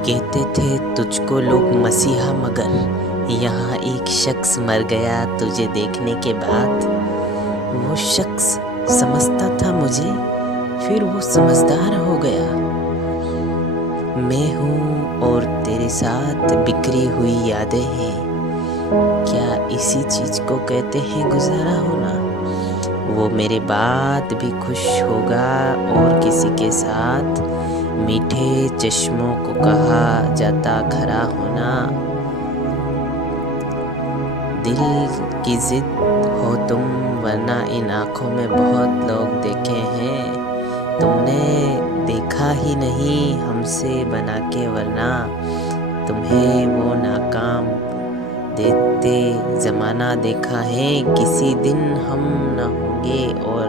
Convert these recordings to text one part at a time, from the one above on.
कहते थे तुझको लोग मसीहा, मगर यहाँ एक शख्स मर गया तुझे देखने के बाद। वो शख्स समझता था मुझे, फिर वो समझदार हो गया। मैं हूँ और तेरे साथ बिखरी हुई यादें हैं, क्या इसी चीज़ को कहते हैं गुजारा होना। वो मेरे बाद भी खुश होगा और किसी के साथ मीठे चश्मों को कहा जाता खरा होना। दिल की जिद हो तुम, वरना इन आँखों में बहुत लोग देखे हैं। तुमने देखा ही नहीं हमसे बना के, वरना तुम्हें वो नाकाम देखते ज़माना देखा है। किसी दिन हम न होंगे और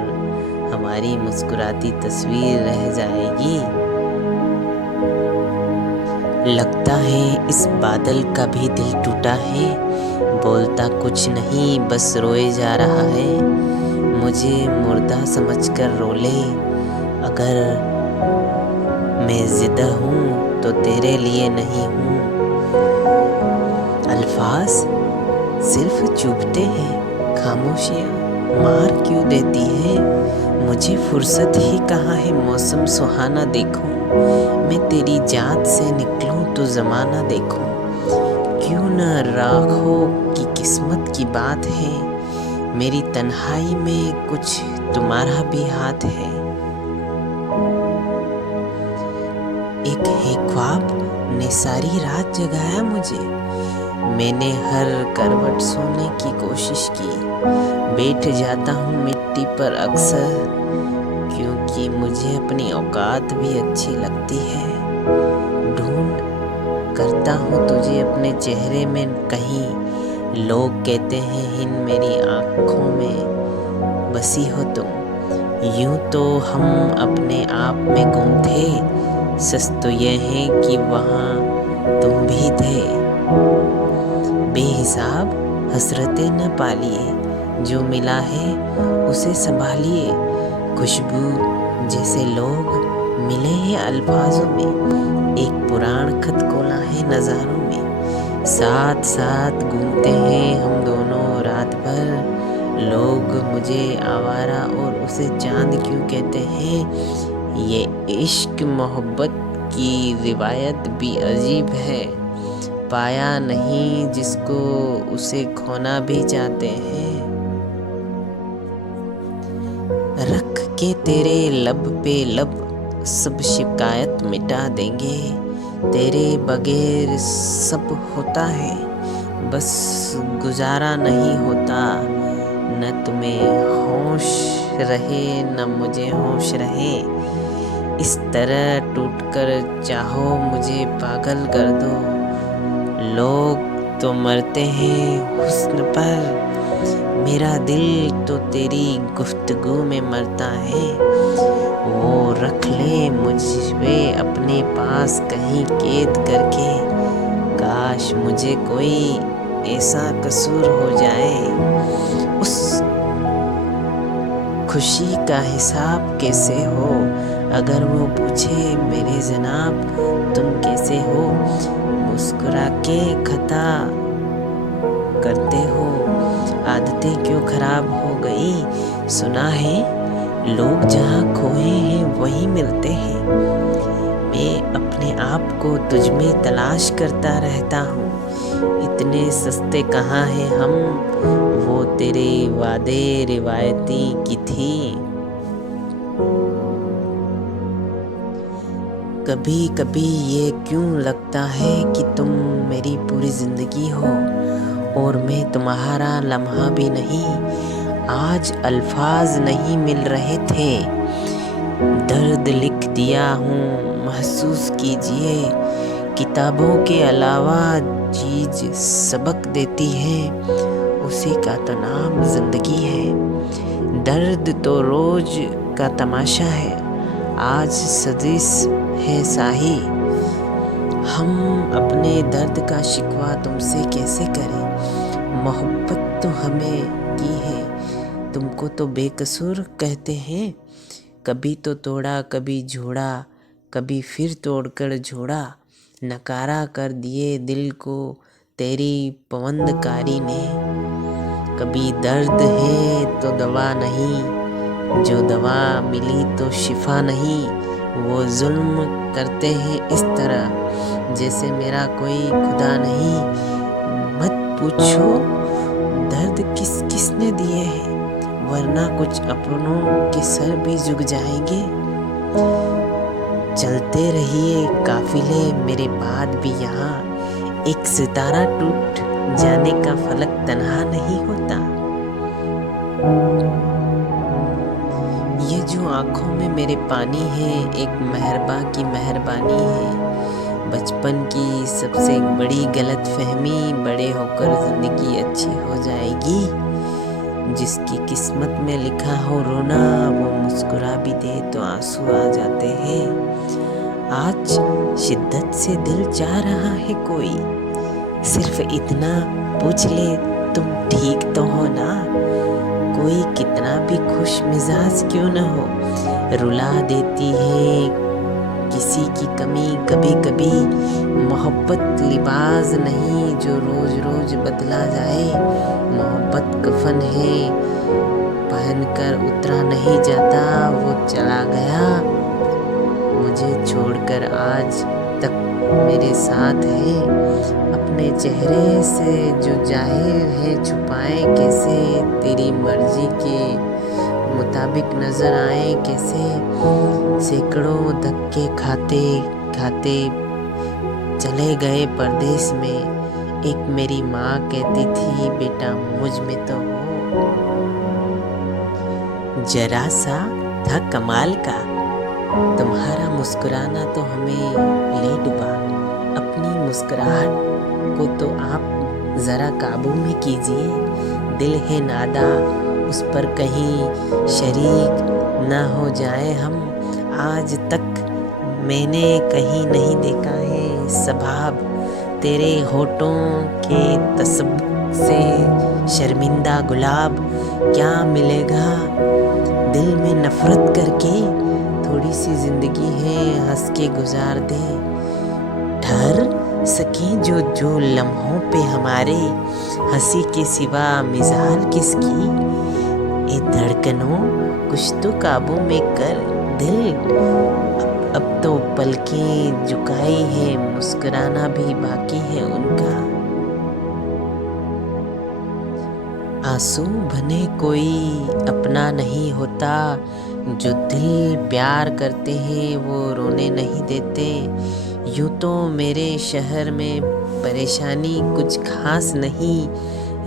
हमारी मुस्कुराती तस्वीर रह जाएगी। लगता है इस बादल का भी दिल टूटा है, बोलता कुछ नहीं बस रोए जा रहा है। मुझे मुर्दा समझकर रो ले, अगर मैं ज़िंदा हूँ तो तेरे लिए नहीं हूँ। अल्फाज सिर्फ चुभते हैं, खामोशियाँ मार क्यों देती है। मुझे फुर्सत ही कहाँ है मौसम सुहाना देखूं, मैं तेरी जात से निकलूं तो ज़माना देखूं। क्यों न राखो कि किस्मत की बात है, मेरी तन्हाई में कुछ तुम्हारा भी हाथ है। एक है ख्वाब ने सारी रात जगाया मुझे, मैंने हर करवट सोने की कोशिश की। बैठ जाता हूँ मिट्टी पर अक्सर, क्योंकि मुझे अपनी औकात भी अच्छी लगती है। ढूंढ करता हूँ तुझे अपने चेहरे में कहीं, लोग कहते हैं इन मेरी आँखों में बसी हो तुम। यूं तो हम अपने आप में गुम थे, सच तो यह है कि वहाँ तुम भी थे। बेहिसाब हसरतें न पालिए, जो मिला है उसे संभालिए। खुशबू जैसे लोग मिले हैं अल्फाजों में, एक पुराण खत खोला है नज़ारों में। साथ साथ घूमते हैं हम दोनों रात भर, लोग मुझे आवारा और उसे चांद क्यों कहते हैं। ये इश्क मोहब्बत की रिवायत भी अजीब है, पाया नहीं जिसको उसे खोना भी चाहते हैं। रख के तेरे लब पे लब सब शिकायत मिटा देंगे, तेरे बगैर सब होता है बस गुजारा नहीं होता। न तुम्हें होश रहे न मुझे होश रहे, इस तरह टूटकर चाहो मुझे पागल कर दो। लोग तो मरते हैं हुस्न पर, मेरा दिल तो तेरी गुफ्तगू में मरता है। वो रख ले मुझे अपने पास कहीं कैद करके, काश मुझे कोई ऐसा कसूर हो जाए। उस खुशी का हिसाब कैसे हो, अगर वो पूछे मेरे जनाब तुम कैसे हो। मुस्कुरा के खता करते हो, आदतें क्यों खराब हो गई। सुना है लोग जहाँ खोए हैं वहीं मिलते हैं, मैं अपने आप को तुझ में तलाश करता रहता हूँ। इतने सस्ते कहाँ हैं हम, वो तेरे वादे रिवायती की थी। कभी कभी ये क्यों लगता है कि तुम मेरी पूरी जिंदगी हो और मैं तुम्हारा लम्हा भी नहीं। आज अल्फाज नहीं मिल रहे थे, दर्द लिख दिया हूँ महसूस कीजिए। किताबों के अलावा चीज सबक देती है, उसी का तो नाम जिंदगी है। दर्द तो रोज का तमाशा है, आज सदिश है साही। हम अपने दर्द का शिकवा तुमसे कैसे करें, मोहब्बत तो हमें की है, तुमको तो बेकसूर कहते हैं। कभी तो तोड़ा कभी जोड़ा, कभी फिर तोड़कर जोड़ा, नकारा कर दिए दिल को तेरी पवंदकारी ने। कभी दर्द है तो दवा नहीं, जो दवा मिली तो शिफा नहीं। वो जुल्म करते हैं इस तरह जैसे मेरा कोई खुदा नहीं। मत पूछो दर्द किस किसने दिए हैं, वरना कुछ अपनों के सर भी झुक जाएंगे। चलते रहिए काफिले मेरे बाद भी यहाँ, एक सितारा टूट जाने का फलक तन्हा नहीं होता। ये जो आंखों में मेरे पानी है, एक मेहरबा की मेहरबानी है। बचपन की सबसे बड़ी गलत फहमी, बड़े होकर जिंदगी अच्छी हो जाएगी। जिसकी किस्मत में लिखा हो रोना, वो मुस्कुरा भी दे तो आंसू आ जाते हैं। आज शिद्दत से दिल चाह रहा है कोई, सिर्फ इतना पूछ ले तुम ठीक तो हो ना। कोई कितना भी खुश मिजाज क्यों न हो, रुला देती है किसी की कमी कभी कभी। मोहब्बत लिबास नहीं जो रोज रोज बदला जाए, मोहब्बत कफन है पहनकर उतरा नहीं जाता। वो चला गया मुझे छोड़कर, आज तक मेरे साथ है। अपने चेहरे से जो जाहिर है छुपाए कैसे, तेरी मर्जी के मुताबिक नजर आए कैसे। सैकड़ों धक्के खाते खाते चले गए परदेश में। एक मेरी माँ कहती थी बेटा मुझ में तो हो। जरा सा था कमाल का तुम्हारा मुस्कुराना तो हमें ले डूबा। अपनी मुस्कुराहट को तो आप जरा काबू में कीजिए। दिल है नादा उस पर कहीं शरीक ना हो जाए हम। आज तक मैंने कहीं नहीं देखा है सबाब तेरे होठों के तसब्बुक से शर्मिंदा गुलाब। क्या मिलेगा दिल में नफरत करके, थोड़ी सी जिंदगी है हंस के गुजार दे। ठहर सके जो लम्हों पे हमारे, हंसी के सिवा मिजाल किसकी। ए धड़कनों कुछ तो काबू में कर दिल। अब तो पलकें झुकाई है, मुस्कुराना भी बाकी है उनका। आंसू बने कोई अपना नहीं होता, जो दिल प्यार करते हैं वो रोने नहीं देते। यूं तो मेरे शहर में परेशानी कुछ खास नहीं,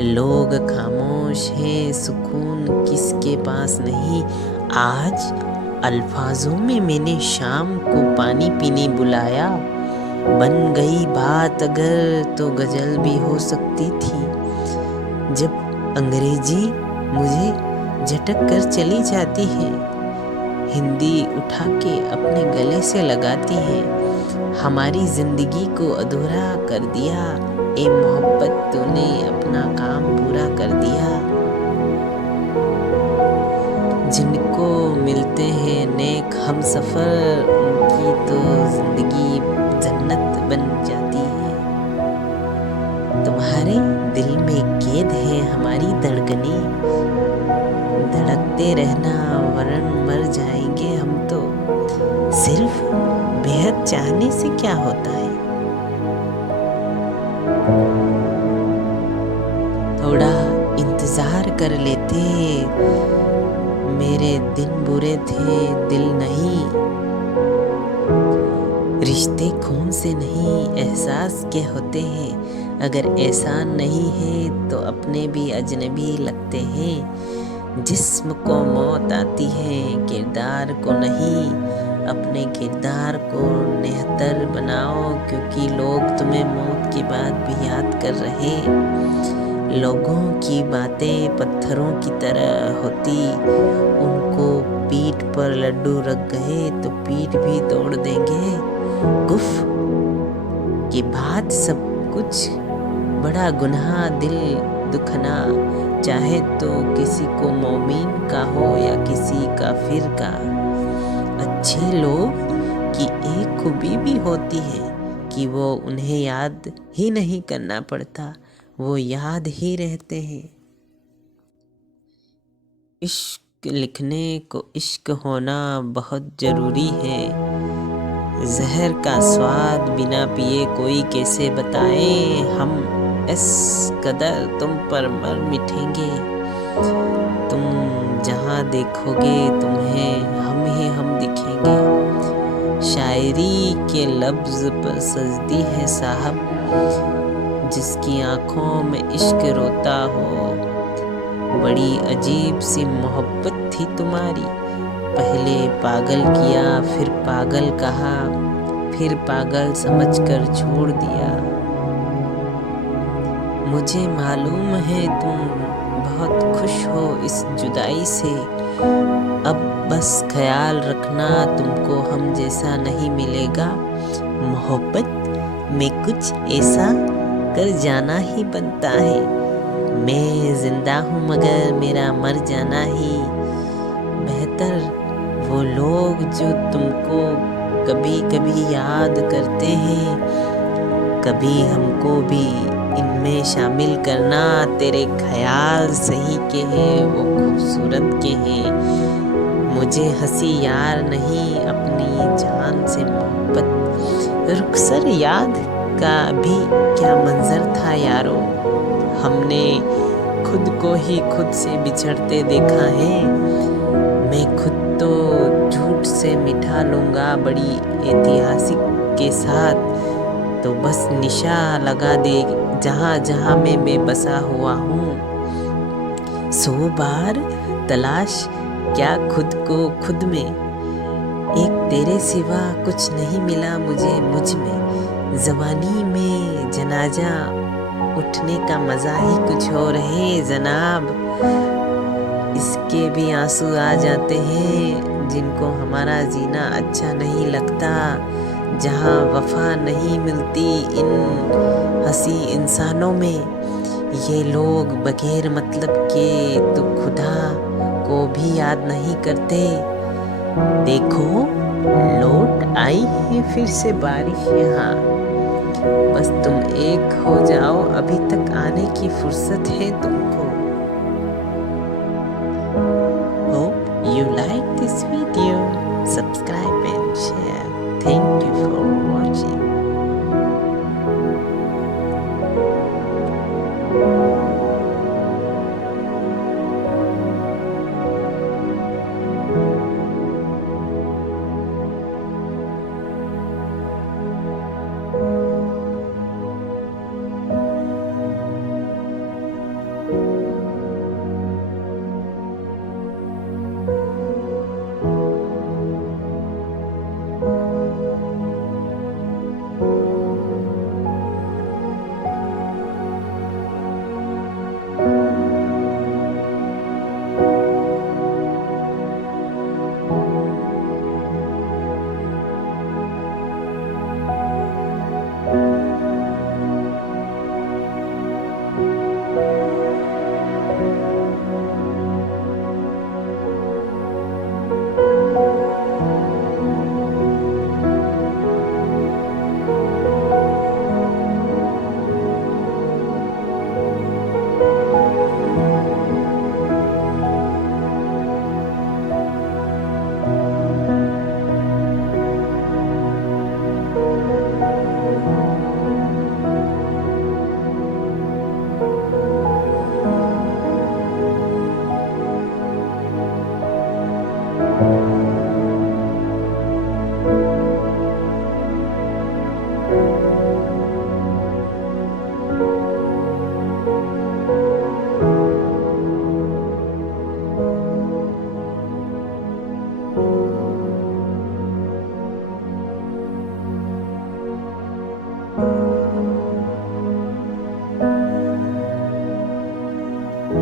लोग खामोश हैं सुकून किसके पास नहीं। आज अल्फाजों में मैंने शाम को पानी पीने बुलाया, बन गई बात अगर तो गजल भी हो सकती थी। जब अंग्रेजी मुझे झटक कर चली जाती है, हिंदी उठा के अपने गले से लगाती है। हमारी जिंदगी को अधूरा कर दिया, ए मोहब्बत तूने अपना काम पूरा कर दिया। जिनको मिलते हैं नेक हम सफर, उनकी तो जिंदगी जन्नत बन जाती है। तुम्हारे दिल में कैद है हमारी धड़कने, धड़कते रहना वरन मर जाएंगे हम तो। सिर्फ बेहद चाहने से क्या होता है। थोड़ा इंतजार कर लेते, मेरे दिन बुरे थे दिल नहीं। रिश्ते खून से नहीं एहसास के होते हैं, अगर एहसान नहीं है तो अपने भी अजनबी लगते हैं। जिस्म को मौत आती है किरदार को नहीं, अपने किरदार को नेहतर बनाओ, क्योंकि लोग तुम्हें मौत के बाद भी याद कर रहे। लोगों की बातें पत्थरों की तरह होती, उनको पीठ पर लड्डू रख गए तो पीठ भी तोड़ देंगे। गुफ के बाद सब कुछ बड़ा गुनाह, दिल दुखना चाहे तो किसी को मोमिन का हो या किसी काफिर का। अच्छे लोग की एक खूबी भी होती है कि वो उन्हें याद ही नहीं करना पड़ता, वो याद ही रहते हैं। इश्क लिखने को इश्क होना बहुत ज़रूरी है। जहर का स्वाद बिना पिए कोई कैसे बताए, हम इस कदर तुम पर मर मिटेंगे। तुम जहाँ देखोगे तुम्हें हम ही हम दिखेंगे। शायरी के लफ्ज़ पर सजदी है साहब, जिसकी आँखों में इश्क रोता हो। बड़ी अजीब सी मोहब्बत थी तुम्हारी, पहले पागल किया फिर पागल कहा, फिर पागल समझकर छोड़ दिया। मुझे मालूम है तुम बहुत खुश हो इस जुदाई से, अब बस ख्याल रखना तुमको हम जैसा नहीं मिलेगा। मोहब्बत में कुछ ऐसा कर जाना ही बनता है। मैं जिंदा हूँ मगर मेरा मर जाना ही बेहतर। वो लोग जो तुमको कभी कभी याद करते हैं, कभी हमको भी इनमें शामिल करना। तेरे ख्याल सही के हैं, वो खूबसूरत के हैं। मुझे हंसी यार नहीं, अपनी जान से मोहब्बत। रुखसर याद का भी क्या मंजर था यारो, हमने खुद को ही खुद से बिछड़ते देखा है। मैं खुद तो झूठ से मिठा लूँगा बड़ी ऐतिहासिक के साथ, तो बस निशा लगा दे जहाँ जहाँ मैं बेबसा हुआ हूँ। 100 बार तलाश क्या खुद को खुद में, एक तेरे सिवा कुछ नहीं मिला मुझे मुझ में। जवानी में जनाजा उठने का मज़ा ही कुछ और है जनाब। इसके भी आंसू आ जाते हैं जिनको हमारा जीना अच्छा नहीं लगता। जहाँ वफा नहीं मिलती इन हंसी इंसानों में, ये लोग बगैर मतलब के तो खुदा को भी याद नहीं करते। देखो लौट आई है फिर से बारिश यहाँ, बस तुम एक हो जाओ, अभी तक आने की फुर्सत है तुमको।